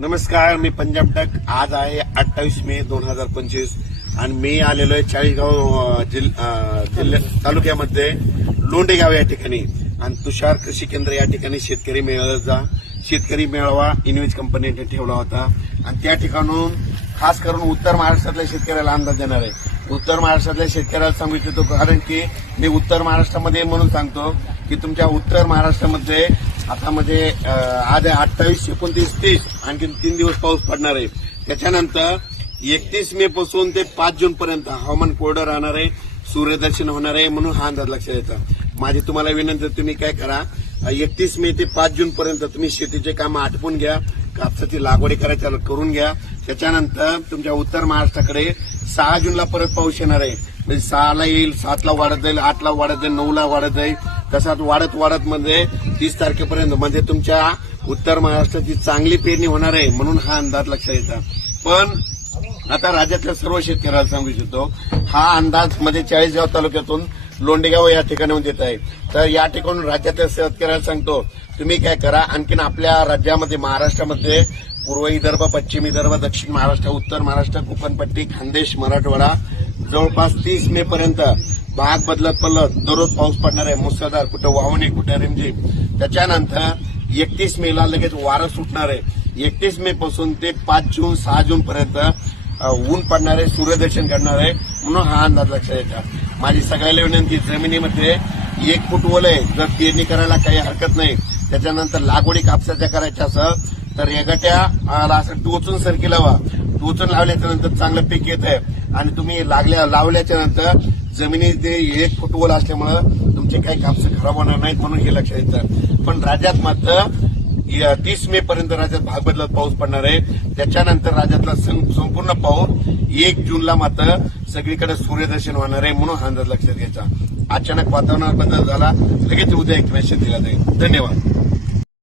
नमस्कार मी पंजाब टक आज आहे अठ्ठावीस मे दोन हजार पंचवीस आणि मी आलेलो आहे चाळीसगाव जिल्ह्या तालुक्यामध्ये लोंडेगाव या ठिकाणी आणि तुषार कृषी केंद्र या ठिकाणी शेतकरी जा शेतकरी मेळावा इन्व्हेज कंपनीने ठेवला होता आणि त्या ठिकाणून खास करून उत्तर महाराष्ट्रातल्या शेतकऱ्याला अंदाज देणार आहे उत्तर महाराष्ट्रातल्या शेतकऱ्याला सांगू इच्छितो कारण की मी उत्तर महाराष्ट्रामध्ये म्हणून सांगतो की तुमच्या उत्तर महाराष्ट्रामध्ये आता म्हणजे आज अठ्ठावीस एकोणतीस तीस आणखी तीन दिवस पाऊस पडणार आहे त्याच्यानंतर एकतीस मे पासून ते पाच जून पर्यंत हवामान कोरडं राहणार आहे सूर्यदर्शन होणार आहे म्हणून हा अंदाज लक्षात येतो माझी तुम्हाला विनंती तुम्ही काय करा एकतीस मे ते पाच जून पर्यंत तुम्ही शेतीचे काम आटपून घ्या कापसाची लागवडी करायच्या करून घ्या त्याच्यानंतर तुमच्या उत्तर महाराष्ट्राकडे सहा जूनला परत पाऊस येणार आहे म्हणजे सहाला येईल सातला वाढत जाईल आठला वाढत जाईल नऊला वाढत जाईल तसाच वाढत वाढत म्हणजे तीस तारखेपर्यंत म्हणजे तुमच्या उत्तर महाराष्ट्राची चांगली पेरणी होणार आहे म्हणून हा अंदाज लक्षात येतात पण आता राज्यातल्या सर्व शेतकऱ्याला सांगू इच्छितो हा अंदाज म्हणजे चाळीसगाव तालुक्यातून लोंडेगाव या ठिकाणी येत आहे तर या ठिकाणून राज्यातल्या शेतकऱ्याला सांगतो तुम्ही काय करा आणखीन आपल्या राज्यामध्ये महाराष्ट्रामध्ये पूर्व विदर्भ पश्चिम विदर्भ दक्षिण महाराष्ट्र उत्तर महाराष्ट्र कोकणपट्टी खानदेश मराठवाडा जवळपास तीस मे पर्यंत भाग बदलत पडलं दररोज पाऊस पडणार आहे मुसळधार कुठं वावणी कुठं रिमझिम त्याच्यानंतर एकतीस ला लगेच वारं सुटणार आहे एकतीस मे पासून ते पाच जून सहा जून पर्यंत ऊन पडणार आहे सूर्यदर्शन करणार आहे म्हणून हा अंदाज लक्षात येतात माझी सगळ्याला विनंती जमिनीमध्ये एक फूट ओल आहे जर पेरणी करायला काही हरकत नाही त्याच्यानंतर लागवडी कापसाच्या करायच्या असं तर गट्याला असं टोचून सरकी लावा टोचून लावल्याच्या नंतर चांगलं पीक येत आहे आणि तुम्ही लागल्या लावल्याच्या नंतर जमिनी ते एक फुटवल असल्यामुळं तुमचे काही कापसे खराब होणार नाहीत म्हणून हे लक्षात येतं पण राज्यात मात्र तीस मे पर्यंत राज्यात भाग बदलत पाऊस पडणार आहे त्याच्यानंतर राज्यातला संपूर्ण पाऊस एक जूनला मात्र सगळीकडे सूर्यदर्शन होणार आहे म्हणून हा अंदाज लक्षात घ्यायचा अचानक वातावरणात बदल झाला लगेच उद्या एक मेसेज दिला जाईल धन्यवाद